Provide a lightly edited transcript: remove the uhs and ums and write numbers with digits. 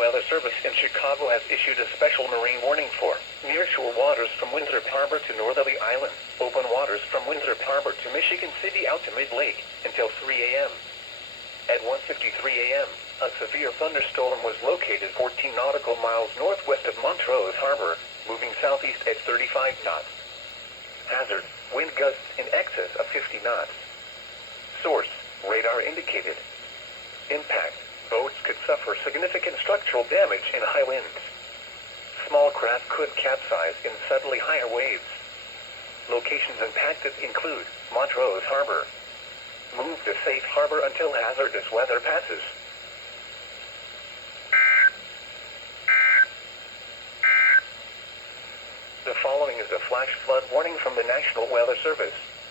Weather Service in Chicago has issued a special marine warning for nearshore waters from Winthrop Harbor to Northerly Island, open waters from Winthrop Harbor to Michigan City out to Mid-Lake until 3 a.m. At 1:53 a.m., a severe thunderstorm was located 14 nautical miles northwest of Montrose Harbor, moving southeast at 35 knots. Hazard, wind gusts in excess of 50 knots. Source, radar indicated. Impact, boats could suffer significant structural damage in high winds. Small craft could capsize in suddenly higher waves. Locations impacted include Montrose Harbor. Move to safe harbor until hazardous weather passes. The following is a flash flood warning from the National Weather Service.